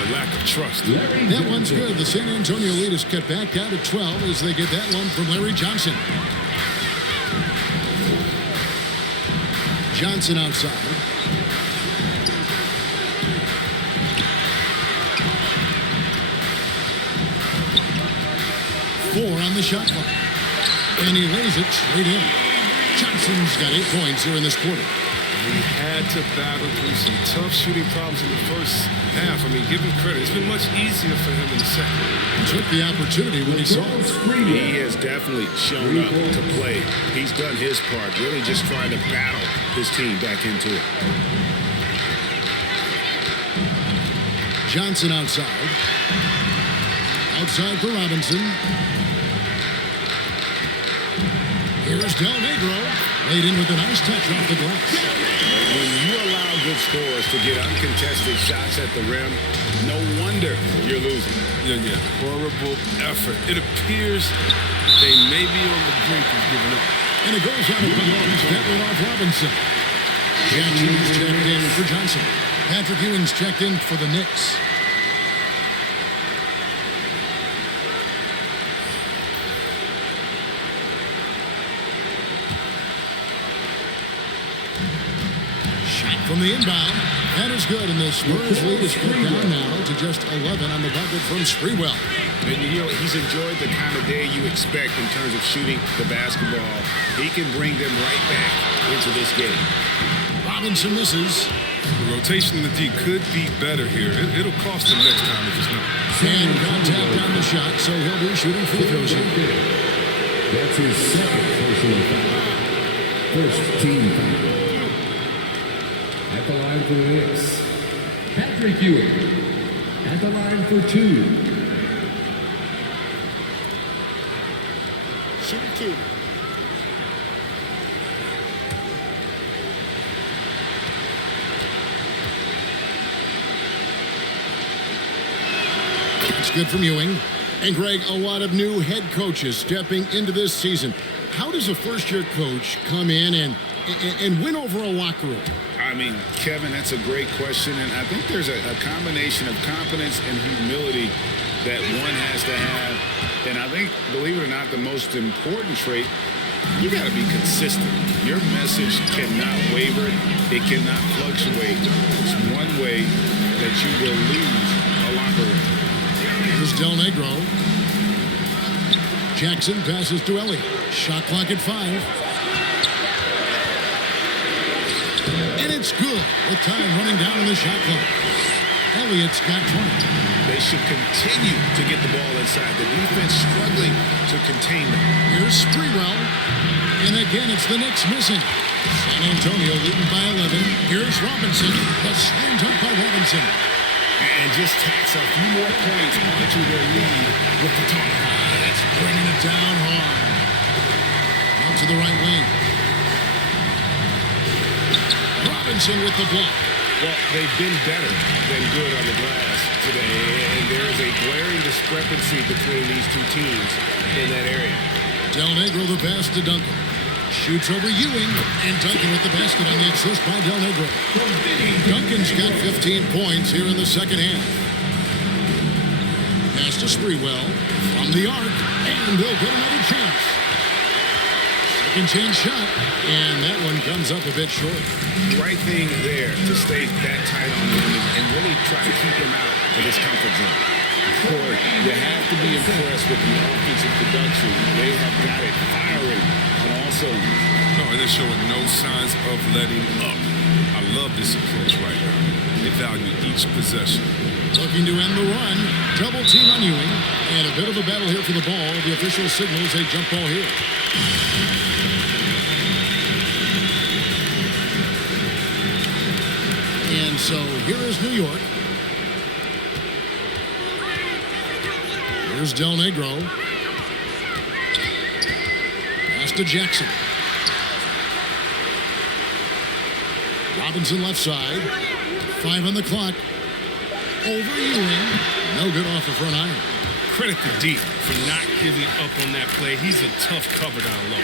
the lack of trust. That one's good. The San Antonio lead is cut back down to 12 as they get that one from Larry Johnson. Johnson outside. Four on the shot clock. And he lays it straight in. Johnson's got 8 points here in this quarter. He had to battle through some tough shooting problems in the first half. I mean, give him credit. It's been much easier for him in the second. He took the opportunity when he saw it. He has definitely shown up to play. He's done his part, really just trying to battle his team back into it. Johnson outside. Outside for Robinson. Here's Del Negro. Laid in with a nice touch off the glass. When you allow good scorers to get uncontested shots at the rim, no wonder you're losing. Yeah. Horrible effort. It appears they may be on the brink of giving up. And it goes out of bounds. That went off Robinson. Jackson's checked in for Johnson. Patrick Ewing's checked in for the Knicks. From the inbound, that is good, and the Spurs lead is cut down now to just 11 on the bucket from Sprewell. And you know, he's enjoyed the kind of day you expect in terms of shooting the basketball. He can bring them right back into this game. Robinson misses. The rotation in the D could be better here. It'll cost them next time if it's not. And got tapped on the shot, so he'll be shooting free throws here. That's his second personal foul. First team foul. At the line for the Knicks, Patrick Ewing. At the line for 2. Shoot 2. It's good from Ewing. And Greg, a lot of new head coaches stepping into this season. How does a first-year coach come in and win over a locker room? I mean, Kevin, that's a great question, and I think there's a combination of confidence and humility that one has to have. And I think, believe it or not, the most important trait, you got to be consistent. Your message cannot waver. It cannot fluctuate. It's one way that you will lose a locker room. Here's Del Negro. Jackson passes to Elliott. Shot clock at 5. And it's good with time running down on the shot clock. Elliott's got 20. They should continue to get the ball inside. The defense struggling to contain them. Here's Sprewell. And again, it's the Knicks missing. San Antonio leading by 11. Here's Robinson. The slam dunk by Robinson. And just tacks a few more points onto their lead with the tomahawk. That's bringing it down hard. Out to the right wing. Robinson with the block. Well, they've been better than good on the glass today, and there is a glaring discrepancy between these two teams in that area. Del Negro the pass to Duncan. Shoots over Ewing, and Duncan with the basket on the assist by Del Negro. Duncan's got 15 points here in the second half. Pass to Sprewell from the arc, and they'll get another chance. Second chance shot, and that one comes up a bit short. Right thing there to stay that tight on him and really try to keep him out of his comfort zone. Corey, you have to be impressed with the offensive production. They have got it firing on all cylinders. No, and they're showing no signs of letting up. I love this approach right now. They value each possession. Looking to end the run. Double team on Ewing. And a bit of a battle here for the ball. The official signals a jump ball here. And so here is New York. Here's Del Negro. Pass to Jackson. Robinson left side. 5 on the clock. Over Ewing. No good off the front iron. Credit to D for not giving up on that play. He's a tough cover down low.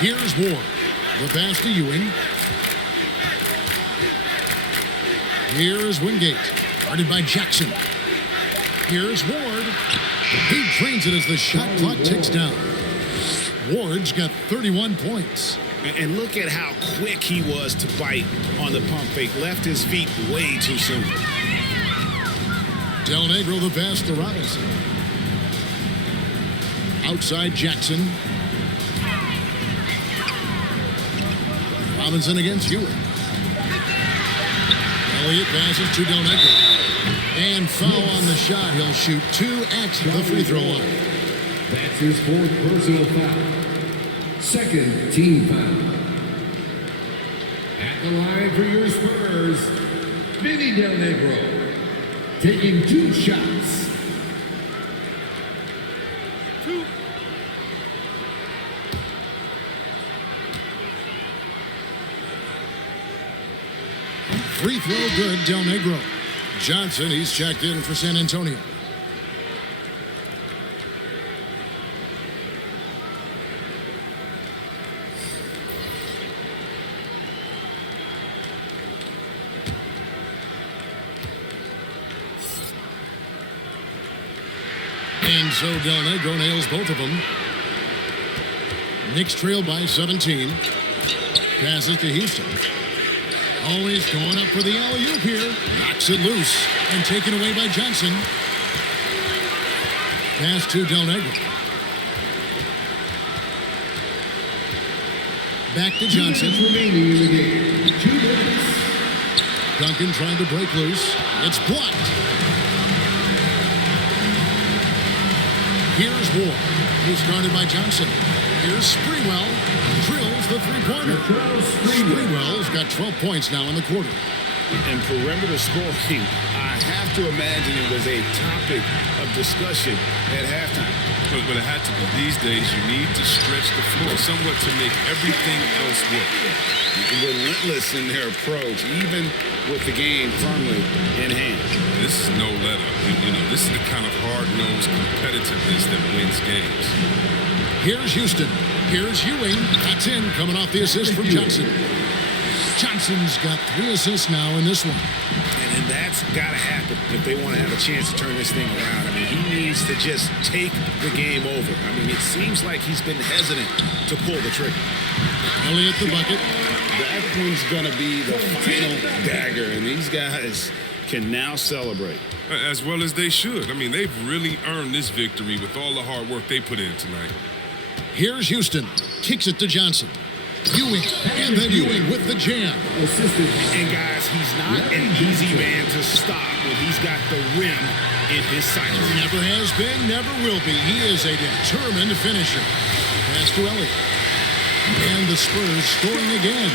Here's Ward. The pass to Ewing. Here's Wingate. Guarded by Jackson. Here's Ward. He drains it as the shot clock ticks down. Ward's got 31 points. And look at how quick he was to bite on the pump fake. Left his feet way too soon. Del Negro the pass to Robinson. Outside Jackson. Robinson against Hewitt. Elliott passes to Del Negro. And foul on the shot. He'll shoot 2 at the free throw line. That's his 4th personal foul. 2nd team foul. At the line for your Spurs, Vinny Del Negro, taking 2 shots. Free throw good, Del Negro. Johnson, he's checked in for San Antonio. And so Del Negro nails both of them. Knicks trail by 17. Passes to Houston. Always going up for the alley-oop here. Knocks it loose and taken away by Johnson. Pass to Del Negro. Back to Johnson. Remaining in the game. 2 minutes. Duncan trying to break loose. It's blocked. Here's Ward. He's guarded by Johnson. Here's Sprewell. Drills the three-pointer. Sprewell's got 12 points now in the quarter. And perimeter scoring, I have to imagine it was a topic of discussion at halftime. But it had to be. These days, you need to stretch the floor somewhat to make everything else work. Relentless in their approach, even with the game firmly in hand. This is no let-up. You know, this is the kind of hard-nosed competitiveness that wins games. Here's Houston. Here's Ewing. That's in, coming off the assist from Johnson. Johnson's got 3 assists now in this one. And that's got to happen if they want to have a chance to turn this thing around. I mean, he needs to just take the game over. I mean, it seems like he's been hesitant to pull the trigger. Elliott the bucket. That one's going to be the final dagger, and these guys can now celebrate. As well as they should. I mean, they've really earned this victory with all the hard work they put in tonight. Here's Houston. Kicks it to Johnson. Ewing, and then Ewing with the jam. And guys, he's not an easy man to stop when he's got the rim in his sights. Never has been, never will be. He is a determined finisher. Pass to Elliott. And the Spurs scoring again.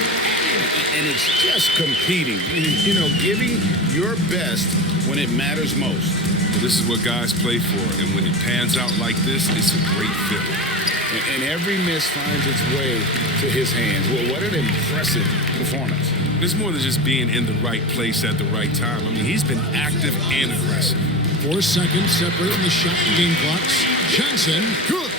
And it's just competing. You know, giving your best when it matters most. Well, this is what guys play for, and when it pans out like this, it's a great feeling. And every miss finds its way to his hands. Well, what an impressive performance. It's more than just being in the right place at the right time. I mean, he's been active and aggressive. 4 seconds separating the shot and game clocks. Johnson, good.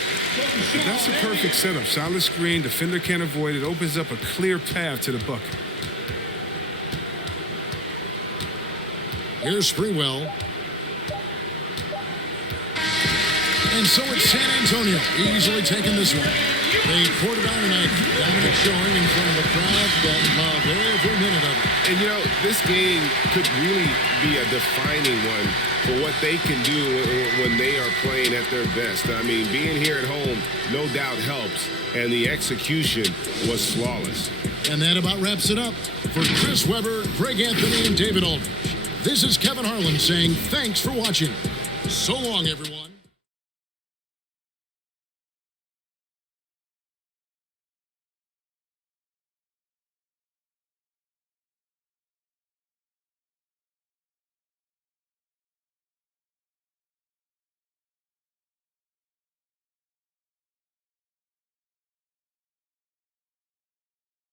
And that's a perfect setup. Solid screen, defender can't avoid it. Opens up a clear path to the bucket. Here's Sprewell. And so it's San Antonio easily taking this one. They poured it on tonight. Dominant showing in front of a crowd that loved every minute of it. And, you know, this game could really be a defining one for what they can do when they are playing at their best. I mean, being here at home, no doubt helps. And the execution was flawless. And that about wraps it up. For Chris Webber, Greg Anthony, and David Aldridge, this is Kevin Harlan saying thanks for watching. So long, everyone.